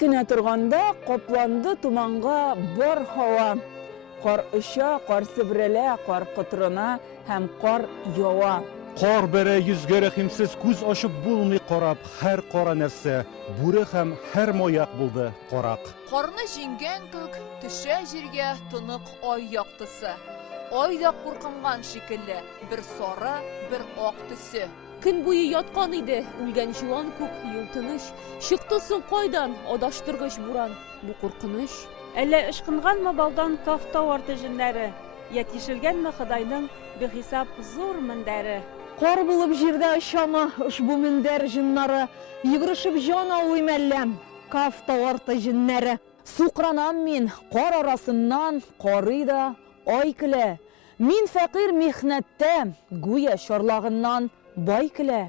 кенә торганда капланды туманга бар һава. Кар оча, кар себерелә, кар кытрына һәм кар ява. Кар бәрә йөзгә рәхимсез күз ачып булмый карап, һәр кара нәрсә, бүре һәм һәр маяк булды карак. Карны җиңгән күк, төшә җиргә тонык ай яктысы. Ай да куркынган шикелле, бер сары, бер ак төсе. Көн буе яткан иде, үлгән җылан күк, юл тыныч. Чыкты соң кайдан, адаштыргыч буран, бу куркыныч. Әллә ышкынганмы балдан Каф тау арты җеннәре, я тишелгәнме Ходайның бехисап зур мендәре. Кар булып җирдә очамы ушбу мендәр җиннары, йөгрешеп җан алыйм әлләм, Каф тау арты җеннәре. Сукранам мин, кар арасыннан карый да ай көлә. Мин фәкыйрь михнәттә, гүя чарлагыннан бай көлә.